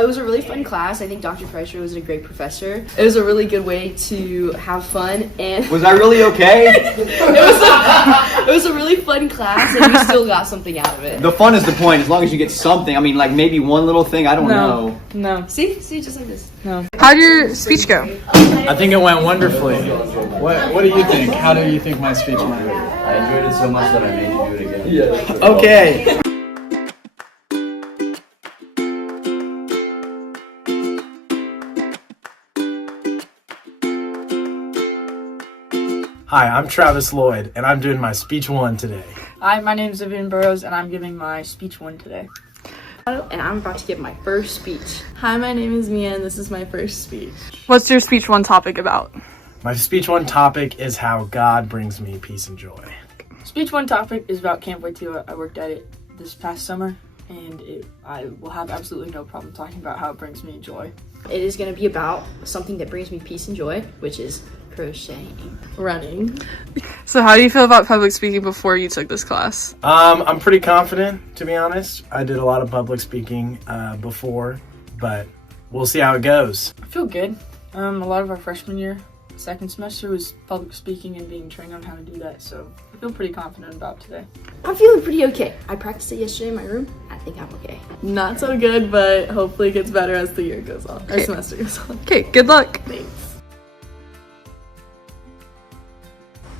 It was a really fun class. I think Dr. Christjoy was a great professor. It was a really good way to have fun, and Was I really okay? it was a really fun class, and we still got something out of it. The fun is the point, as long as you get something. I mean, like maybe one little thing, I don't know. No. See, just like this. No. How'd your speech go? I think it went wonderfully. What do you think? How do you think my speech went? I enjoyed it so much that I made you do it again. Okay. Hi, I'm Travis Lloyd, and I'm doing my speech 1 today. Hi, my name is Vivian Burrows, and I'm giving my speech 1 today. And I'm about to give my first speech. Hi, my name is Mia, and this is my first speech. What's your speech 1 topic about? My speech 1 topic is how God brings me peace and joy. Speech 1 topic is about Camp Waitila. I worked at it this past summer, and I will have absolutely no problem talking about how it brings me joy. It is going to be about something that brings me peace and joy, which is crocheting. Running. So how do you feel about public speaking before you took this class? I'm pretty confident, to be honest. I did a lot of public speaking before, but we'll see how it goes. I feel good. A lot of our freshman year, second semester, was public speaking and being trained on how to do that, so I feel pretty confident about today. I'm feeling pretty okay. I practiced it yesterday in my room. I think I'm okay. Not so good, but hopefully it gets better as the year goes on, or semester goes on. Okay, good luck. Thanks.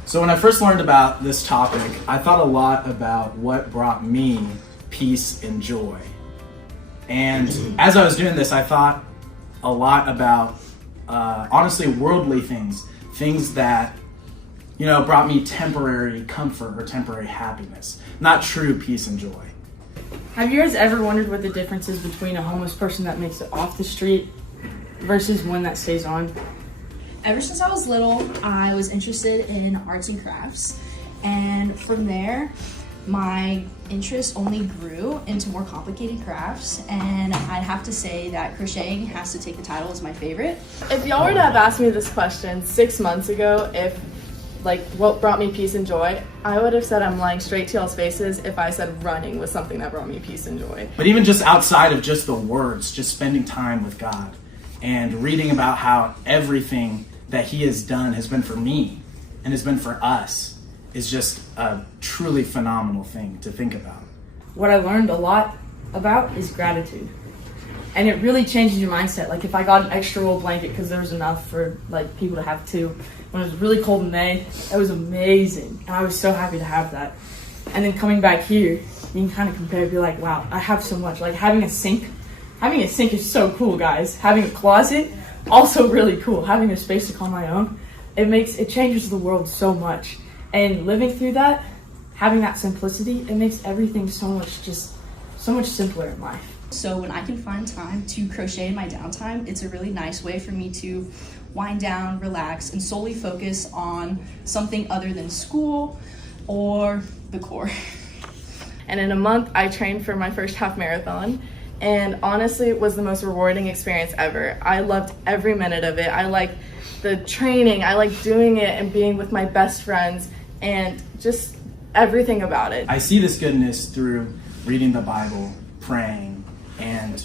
So when I first learned about this topic, I thought a lot about what brought me peace and joy. And as I was doing this, I thought a lot about, honestly, worldly things that, brought me temporary comfort or temporary happiness, not true peace and joy. Have you guys ever wondered what the difference is between a homeless person that makes it off the street versus one that stays on? Ever since I was little, I was interested in arts and crafts, and from there, my interest only grew into more complicated crafts, and I'd have to say that crocheting has to take the title as my favorite. If y'all were to have asked me this question 6 months ago, what brought me peace and joy, I would have said I'm lying straight to y'all's faces if I said running was something that brought me peace and joy. But even just outside of just the words, just spending time with God and reading about how everything that He has done has been for me and has been for us is just a truly phenomenal thing to think about. What I learned a lot about is gratitude. And it really changes your mindset. Like if I got an extra roll blanket because there was enough for people to have 2. When it was really cold in May, that was amazing. And I was so happy to have that. And then coming back here, you can kind of compare and be like, wow, I have so much. Like having a sink is so cool, guys. Having a closet, also really cool. Having a space to call my own, it changes the world so much. And living through that, having that simplicity, it makes everything so much simpler in life. So when I can find time to crochet in my downtime, it's a really nice way for me to wind down, relax, and solely focus on something other than school or the core. And in a month, I trained for my first half marathon. And honestly, it was the most rewarding experience ever. I loved every minute of it. I liked the training. I liked doing it and being with my best friends and just everything about it. I see this goodness through reading the Bible, praying, and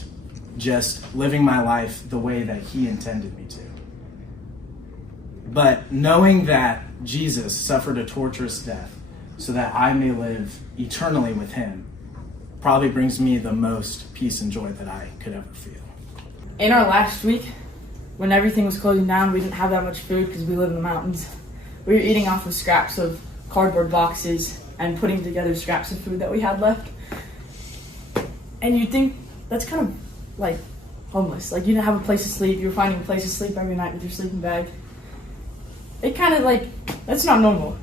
just living my life the way that He intended me to. But knowing that Jesus suffered a torturous death so that I may live eternally with Him probably brings me the most peace and joy that I could ever feel. In our last week, when everything was closing down, we didn't have that much food because we live in the mountains. We were eating off of scraps of cardboard boxes and putting together scraps of food that we had left. And you'd think that's kind of like homeless. Like you didn't have a place to sleep. You were finding a place to sleep every night with your sleeping bag. It kind of that's not normal.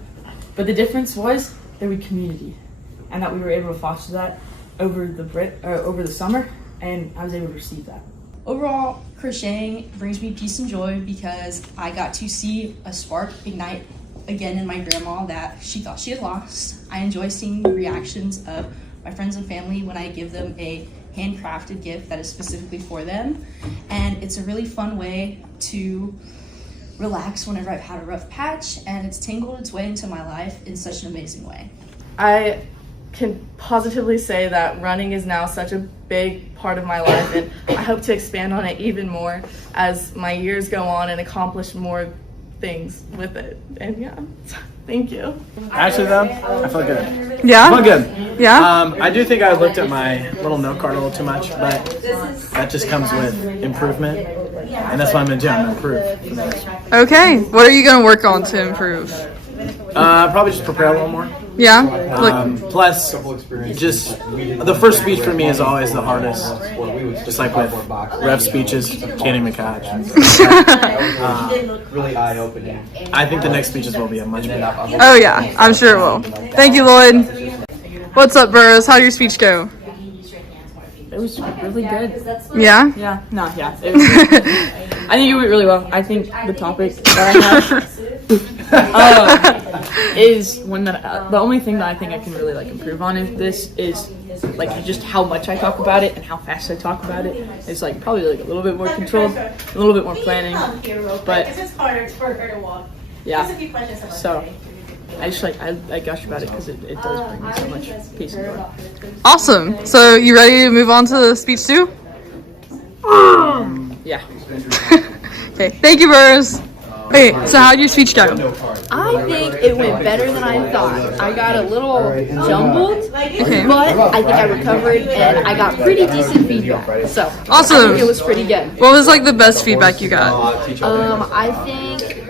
But the difference was there was community and that we were able to foster that over the summer, and I was able to receive that. Overall, crocheting brings me peace and joy because I got to see a spark ignite again in my grandma that she thought she had lost. I enjoy seeing the reactions of my friends and family when I give them a handcrafted gift that is specifically for them. And it's a really fun way to relax whenever I've had a rough patch, and it's tingled its way into my life in such an amazing way. I can positively say that running is now such a big part of my life, and I hope to expand on it even more as my years go on and accomplish more things with it. And yeah, thank you. Actually, though, I feel good. Yeah? I feel good. Yeah? I do think I looked at my little note card a little too much, but that just comes with improvement, and that's what I'm going to do. I'm going to improve. Okay. What are you going to work on to improve? Probably just prepare a little more. Yeah? Plus, just the first speech for me is always the hardest. Just like with rev speeches, can't even catch. Really eye-opening. I think the next speeches will be a much better. Oh, yeah. I'm sure it will. Thank you, Lloyd. What's up, Burrows? How did your speech go? It was really good. Yeah? Yeah, no, yeah. It was good. I think it went really well. I think the topic that I have is one that the only thing that I think I can really like improve on in this is like just how much I talk about it and how fast I talk about it. It's like probably like a little bit more controlled, a little bit more planning, but yeah. So I just like I gush about it because it does bring me so much peace and joy. Awesome. So you ready to move on to the speech 2? Yeah. Okay. Thank you, Burrows. Okay, so how did your speech go? I think it went better than I thought. I got a little jumbled, Okay. but I think I recovered and I got pretty decent feedback. So Awesome. I think it was pretty good. What was like the best feedback you got? I think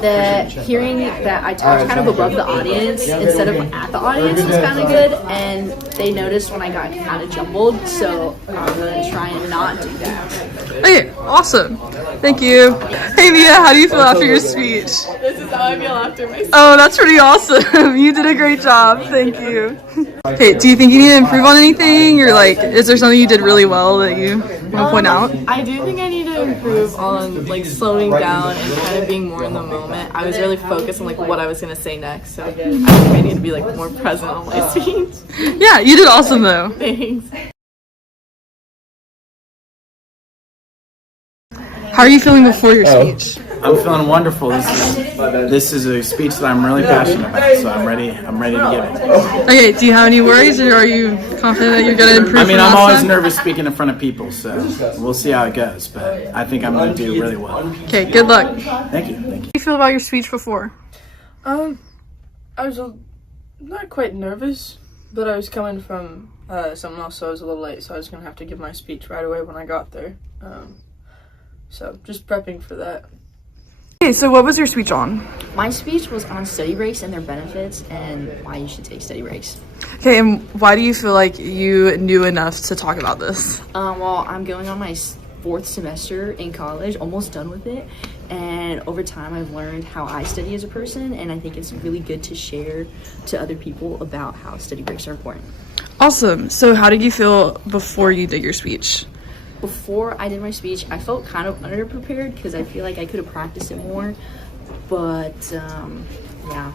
that hearing that I talked kind of above the audience instead of at the audience was kind of good, and they noticed when I got kind of jumbled, so I'm going to try and not do that. Okay, awesome. Thank you. Hey Mia, how do you feel after your speech? This is how I feel after my Oh, that's pretty awesome. You did a great job. Thank you. Okay, do you think you need to improve on anything, or like, is there something you did really well that you want to point out? I do think I need to improve on like slowing down and kind of being more in the moment. I was really focused on like what I was gonna say next, so I think I need to be like more present on my speech. Yeah, you did awesome though. Thanks. How are you feeling before your speech? I'm feeling wonderful. This is a speech that I'm really passionate about, so I'm ready to give it. Okay, do you have any worries, or are you confident that you're going to improve? I mean, from I'm last always time? nervous speaking in front of people, so we'll see how it goes, but I think I'm going to do really well. Okay, good luck. Thank you. How do you feel about your speech before? I was not quite nervous, but I was coming from something else, so I was a little late, so I was going to have to give my speech right away when I got there. So just prepping for that. Okay, so what was your speech on? My speech was on study breaks and their benefits and why you should take study breaks. Okay, and why do you feel like you knew enough to talk about this? Well, I'm going on my 4th semester in college, almost done with it, and over time I've learned how I study as a person, and I think it's really good to share to other people about how study breaks are important. Awesome. So how did you feel before you did your speech? Before I did my speech, I felt kind of underprepared because I feel like I could have practiced it more, but yeah.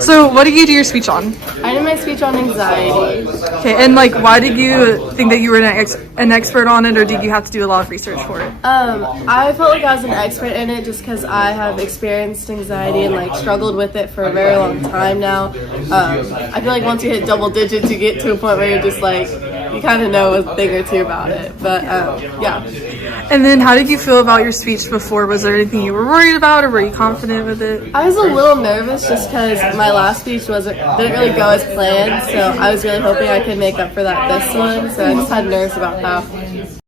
So what did you do your speech on? I did my speech on anxiety. Okay, and like, why did you think that you were an expert on it, or did you have to do a lot of research for it? I felt like I was an expert in it just because I have experienced anxiety and like struggled with it for a very long time now. I feel like once you hit double digits, you get to a point where you're just like, you kind of know a thing or two about it. But yeah. And then how did you feel about your speech before? Was there anything you were worried about, or were you confident with it? I was a little nervous just because my last speech didn't really go as planned, so I was really hoping I could make up for that this one, so I just had nerves about that.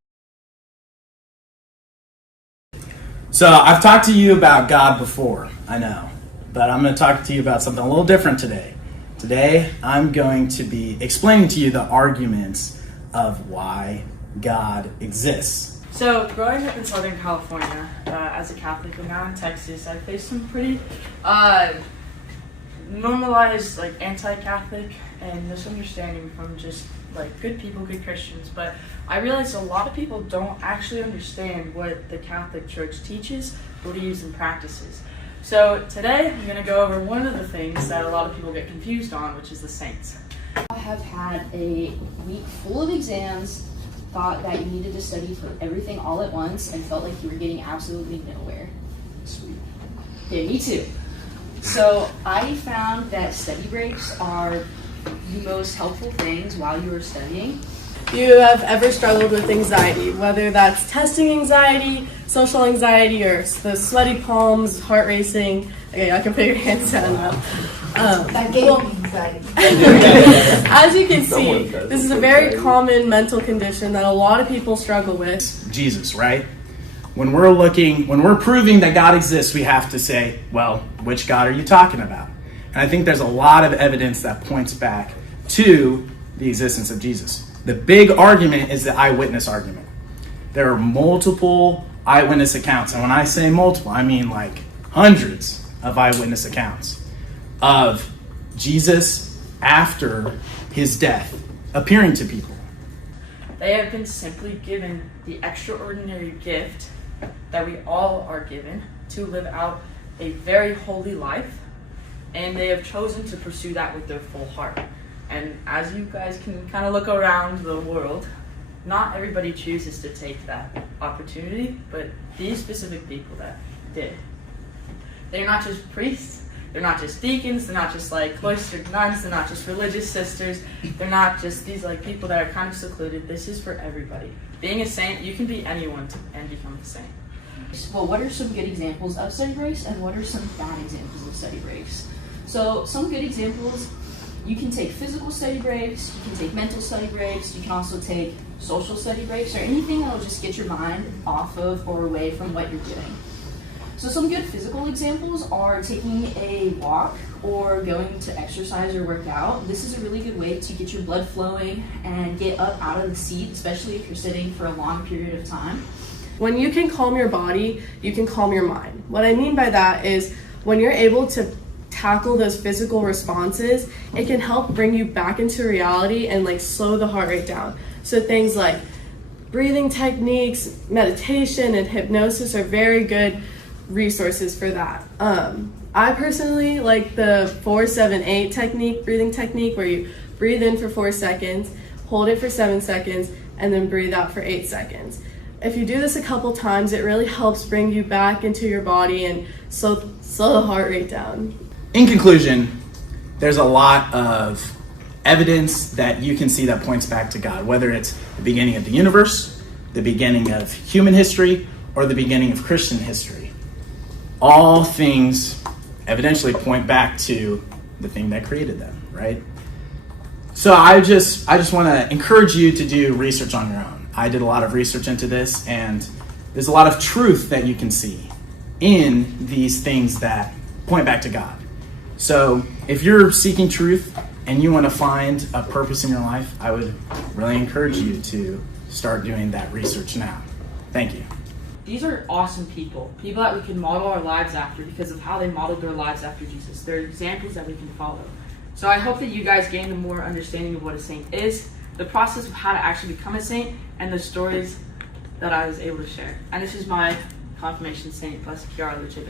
So I've talked to you about God before, I know, but I'm going to talk to you about something a little different today. Today, I'm going to be explaining to you the arguments of why God exists. So, growing up in Southern California as a Catholic and now in Texas, I faced some pretty normalized, like, anti-Catholic and misunderstanding from just, like, good people, good Christians. But I realized a lot of people don't actually understand what the Catholic Church teaches, believes, and practices. So today, I'm going to go over one of the things that a lot of people get confused on, which is the saints. I have had a week full of exams, thought that you needed to study for everything all at once, and felt like you were getting absolutely nowhere. Sweet. Yeah, me too. So I found that study breaks are the most helpful things while you were studying? You have ever struggled with anxiety, whether that's testing anxiety, social anxiety, or the sweaty palms, heart racing. Okay, I can put your hands down now. That gave me anxiety. As you can see, this is a very common mental condition that a lot of people struggle with. Jesus, right? When we're proving that God exists, we have to say, well, which God are you talking about? And I think there's a lot of evidence that points back to the existence of Jesus. The big argument is the eyewitness argument. There are multiple eyewitness accounts. And when I say multiple, I mean like hundreds of eyewitness accounts of Jesus after his death appearing to people. They have been simply given the extraordinary gift that we all are given to live out a very holy life, and they have chosen to pursue that with their full heart. And as you guys can kind of look around the world, not everybody chooses to take that opportunity, but these specific people that did. They're not just priests, they're not just deacons, they're not just like cloistered nuns, they're not just religious sisters, they're not just these like people that are kind of secluded. This is for everybody. Being a saint, you can be anyone and become a saint. Well, what are some good examples of study breaks and what are some bad examples of study breaks? So some good examples, you can take physical study breaks, you can take mental study breaks, you can also take social study breaks, or anything that will just get your mind off of or away from what you're doing. So some good physical examples are taking a walk or going to exercise or work out. This is a really good way to get your blood flowing and get up out of the seat, especially if you're sitting for a long period of time. When you can calm your body, you can calm your mind. What I mean by that is when you're able to tackle those physical responses, it can help bring you back into reality and like slow the heart rate down. So things like breathing techniques, meditation, and hypnosis are very good resources for that. I personally like the 4-7-8 technique, breathing technique, where you breathe in for 4 seconds, hold it for 7 seconds, and then breathe out for 8 seconds. If you do this a couple times, it really helps bring you back into your body and slow the heart rate down. In conclusion, there's a lot of evidence that you can see that points back to God, whether it's the beginning of the universe, the beginning of human history, or the beginning of Christian history. All things evidentially point back to the thing that created them, right? So I just want to encourage you to do research on your own. I did a lot of research into this, and there's a lot of truth that you can see in these things that point back to God. So if you're seeking truth and you want to find a purpose in your life, I would really encourage you to start doing that research now. Thank you. These are awesome people that we can model our lives after because of how they modeled their lives after Jesus. They're examples that we can follow. So I hope that you guys gained a more understanding of what a saint is, the process of how to actually become a saint, and the stories that I was able to share. And this is my confirmation saint, Blessed Chiara Lucia.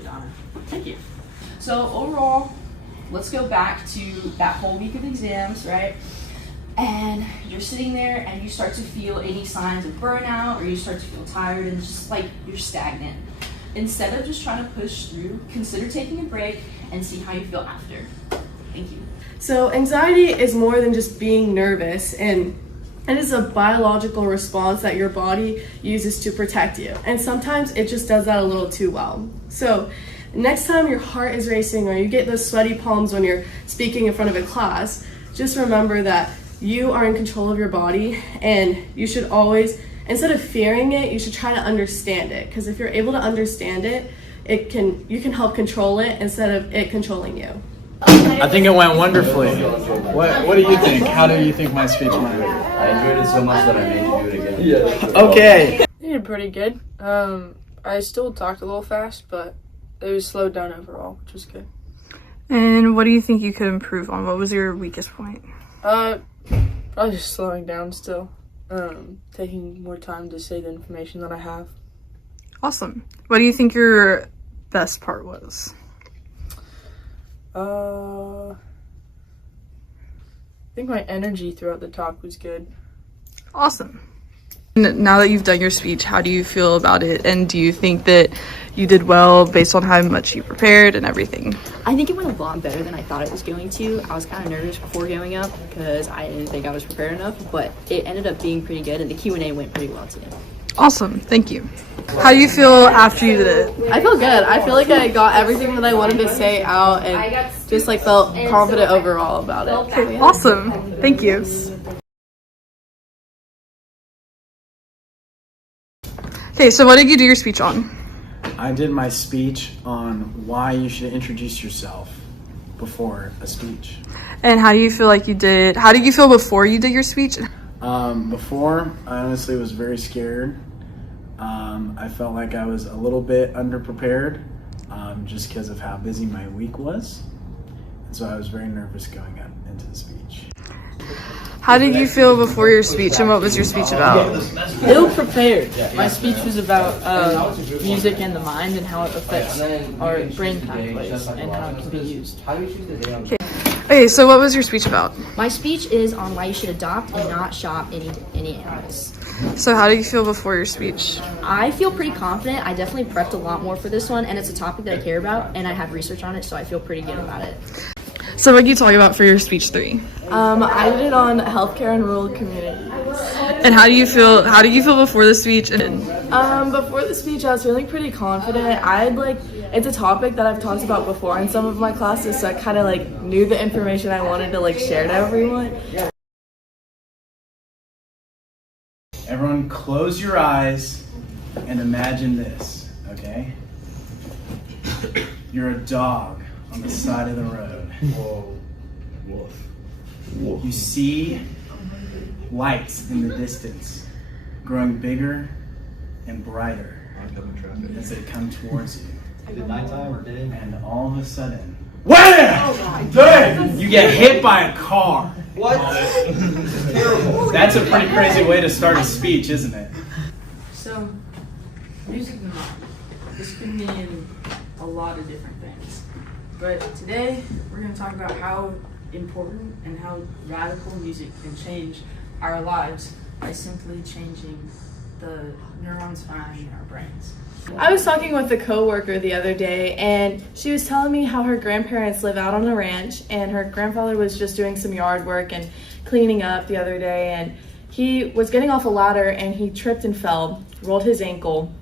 Thank you. So overall, let's go back to that whole week of exams, right? And you're sitting there and you start to feel any signs of burnout, or you start to feel tired and just like you're stagnant. Instead of just trying to push through, consider taking a break and see how you feel after. Thank you. So anxiety is more than just being nervous, and it is a biological response that your body uses to protect you. And sometimes it just does that a little too well. So next time your heart is racing or you get those sweaty palms when you're speaking in front of a class, just remember that you are in control of your body, and you should always, instead of fearing it, you should try to understand it. Because if you're able to understand it, you can help control it instead of it controlling you. I think it went wonderfully. What do you think? How do you think my speech went? I enjoyed it so much that I made you do it again. Okay. You did pretty good. I still talked a little fast, but it was slowed down overall, which was good. And what do you think you could improve on? What was your weakest point? Probably just slowing down still. Taking more time to say the information that I have. Awesome. What do you think your best part was? I think my energy throughout the talk was good. Awesome. Now that you've done your speech, how do you feel about it? And do you think that you did well based on how much you prepared and everything? I think it went a lot better than I thought it was going to. I was kind of nervous before going up because I didn't think I was prepared enough, but it ended up being pretty good, and the Q&A went pretty well too. Awesome, thank you. How do you feel after you did it? I feel good. I feel like I got everything that I wanted to say out and just like felt confident overall about it. Okay, awesome, thank you. Okay, so what did you do your speech on? I did my speech on why you should introduce yourself before a speech. And how do you feel like you did? How did you feel before you did your speech? Before, I honestly was very scared. I felt like I was a little bit underprepared just because of how busy my week was. And so I was very nervous going up into the speech. How did you feel before your speech, and what was your speech about? Ill prepared. My speech was about music and the mind and how it affects our brain pathways and how it can be used. Okay, so what was your speech about? My speech is on why you should adopt and not shop any animals. So how did you feel before your speech? I feel pretty confident. I definitely prepped a lot more for this one, and it's a topic that I care about, and I have research on it, so I feel pretty good about it. So what did you talk about for your speech 3? I did it on healthcare and rural communities. And how do you feel before the speech? Before the speech, I was feeling pretty confident. It's a topic that I've talked about before in some of my classes, so I kind of like knew the information I wanted to share to everyone. Everyone close your eyes and imagine this, okay? You're a dog on the side of the road. You see lights in the distance growing bigger and brighter as they come towards you. Is it nighttime or day? And all of a sudden, wham! Dang! You get hit by a car. What? That's a pretty crazy way to start a speech, isn't it? So, music and mind. This could mean a lot of different things. But today, we're going to talk about how important and how radical music can change our lives by simply changing the neurons firing in our brains. I was talking with a coworker the other day, and she was telling me how her grandparents live out on a ranch, and her grandfather was just doing some yard work and cleaning up the other day, and he was getting off a ladder and he tripped and fell, rolled his ankle.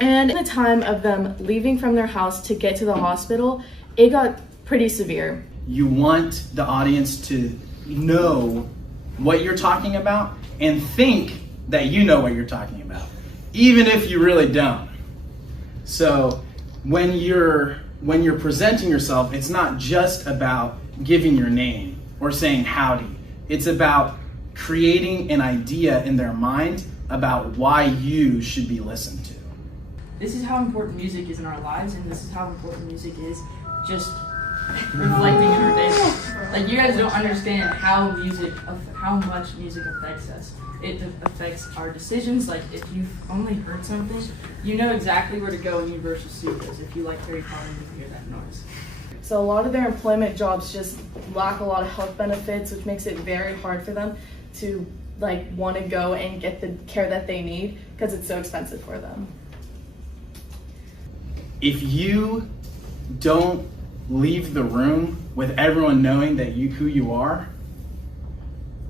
And in the time of them leaving from their house to get to the hospital, it got pretty severe. You want the audience to know what you're talking about and think that you know what you're talking about, even if you really don't. So when you're presenting yourself, it's not just about giving your name or saying howdy. It's about creating an idea in their mind about why you should be listened to. This is how important music is in our lives, and this is how important music is just reflecting in our day. You guys don't understand how much music affects us. It affects our decisions. If you've only heard something, you know exactly where to go in Universal Studios if you like Harry Potter and you hear that noise. So a lot of their employment jobs just lack a lot of health benefits, which makes it very hard for them to want to go and get the care that they need because it's so expensive for them. If you don't leave the room with everyone knowing that who you are,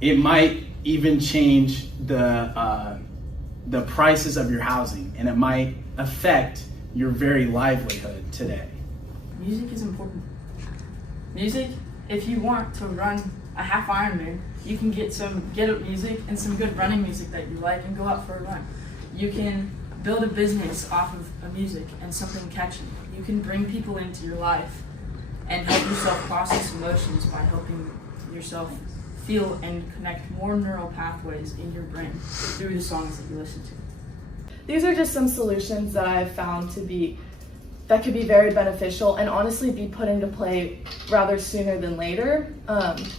it might even change the prices of your housing, and it might affect your very livelihood today. Music is important. Music, if you want to run a half Ironman, you can get some get-up music and some good running music that you like and go out for a run. You can build a business off of a music and something catchy. You can bring people into your life and help yourself process emotions by helping yourself feel and connect more neural pathways in your brain through the songs that you listen to. These are just some solutions that I've found that could be very beneficial and honestly be put into play rather sooner than later.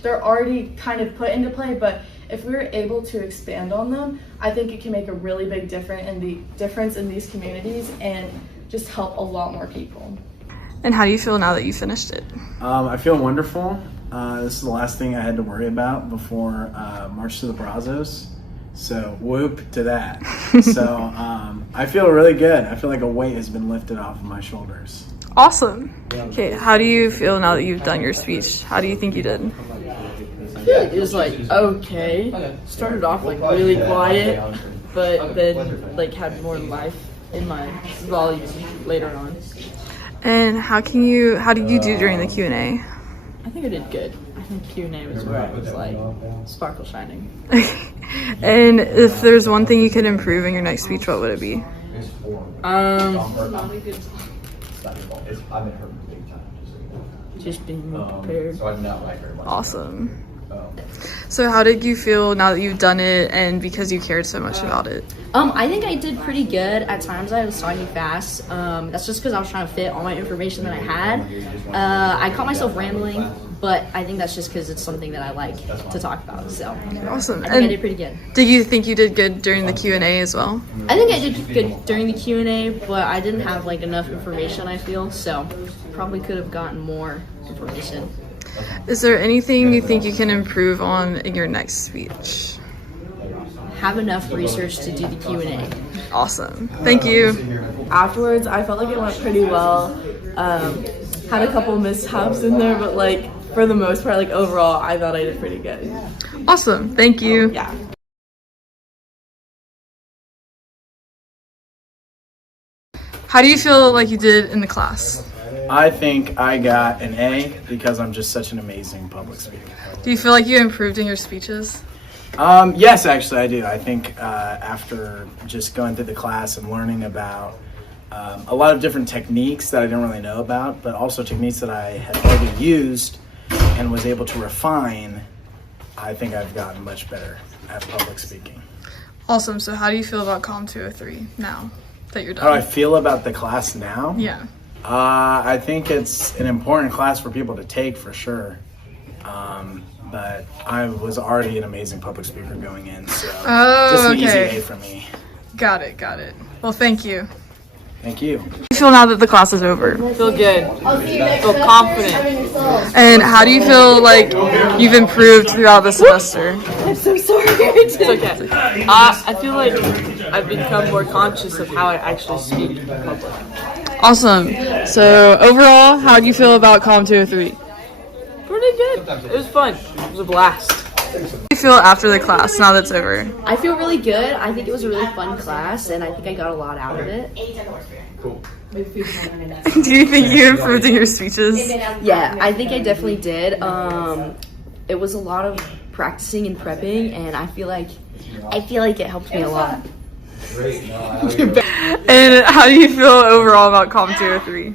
They're already kind of put into play, but if we were able to expand on them, I think it can make a really big difference in these communities and just help a lot more people. And how do you feel now that you finished it? I feel wonderful. This is the last thing I had to worry about before March to the Brazos. So whoop to that. So I feel really good. I feel like a weight has been lifted off of my shoulders. Awesome. Okay, how do you feel now that you've done your speech? How do you think you did? I feel like it was like okay. Started off like really quiet, but then like had more life in my volume later on. And how did you do during the Q&A? I think I did good. I think Q&A was where I was like sparkle shining. And if there's one thing you could improve in your next speech, what would it be? Just being more prepared. Awesome. So how did you feel now that you've done it and because you cared so much about it? I think I did pretty good. At times I was talking fast. That's just because I was trying to fit all my information that I had. I caught myself rambling, but I think that's just because it's something that I like to talk about. So awesome. I think I did pretty good. Did you think you did good during the Q&A as well? I think I did good during the Q&A, but I didn't have like enough information, I feel. So probably could have gotten more information. Is there anything you think you can improve on in your next speech? Have enough research to do the Q&A. Awesome. Thank you. Afterwards, I felt like it went pretty well. Had a couple mishaps in there, but like for the most part, like overall, I thought I did pretty good. Awesome. Thank you. Yeah. How do you feel like you did in the class? I think I got an A because I'm just such an amazing public speaker. Do you feel like you improved in your speeches? Yes, actually I do. I think after just going through the class and learning about a lot of different techniques that I didn't really know about, but also techniques that I had already used and was able to refine, I think I've gotten much better at public speaking. Awesome. So how do you feel about COMM 203 now that you're done? How do I feel about the class now? Yeah. I think it's an important class for people to take for sure. But I was already an amazing public speaker going in, so just an easy A for me. Got it. Well, thank you. Thank you. How do you feel now that the class is over? Feel good. Feel confident. And how do you feel like you've improved throughout the semester? I'm so sorry. It's okay. I feel like I've become more conscious of how I actually speak in public. Awesome. So overall, how do you feel about COMM 203? Pretty good. It was fun. It was a blast. How do you feel after the class now that's over? I feel really good. I think it was a really fun class, and I think I got a lot out of it. Cool. Do you think you improved in your speeches? Yeah, I think I definitely did. It was a lot of practicing and prepping, and I feel like it helped me a lot. And how do you feel overall about COMM 203?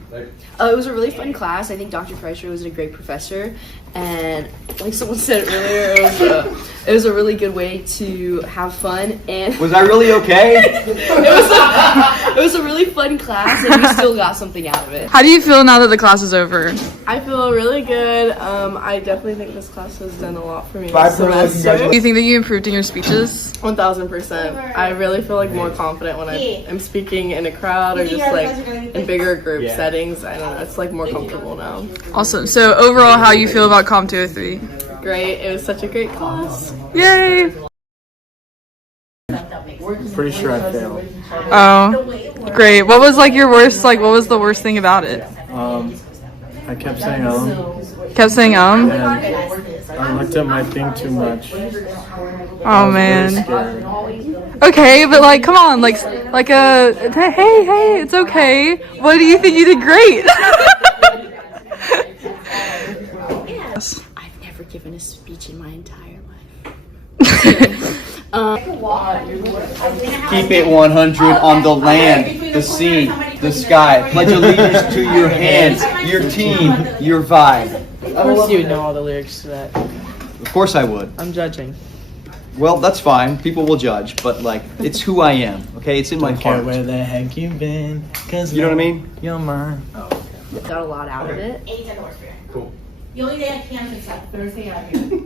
It was a really fun class. I think Dr. Christjoy was a great professor, and like someone said earlier, it was a really good way to have fun. And Was I really okay? it was a really fun class, and we still got something out of it. How do you feel now that the class is over? I feel really good. I definitely think this class has done a lot for me Bye, this Pearl. semester. Do you think that you improved in your speeches? 1000%. I really feel like more confident when I am speaking in a crowd or just like in bigger group settings. I don't know. It's like more comfortable now. Awesome. So overall, how do you feel about COMM 203? Great. It was such a great class. Yay! Pretty sure I failed. Oh, great. What was like your worst? Like, what was the worst thing about it? I kept saying Kept saying and I looked at my thing too much. Oh man. Scared. Okay, but like, come on, like hey, it's okay. What do you think you did great? I've never given a speech in my entire life. Keep it 100 on the land, the sea, the sky. Pledge allegiance to your hands, your team, your vibe. Of course you would know all the lyrics to that. Of course I would. I'm judging. Well, that's fine. People will judge, but like, it's who I am. Okay, it's in my Don't care heart. where the heck you've been, 'cause You know what I mean? you're mine. Got a lot out of it. Cool. The only day I can't is that Thursday out here.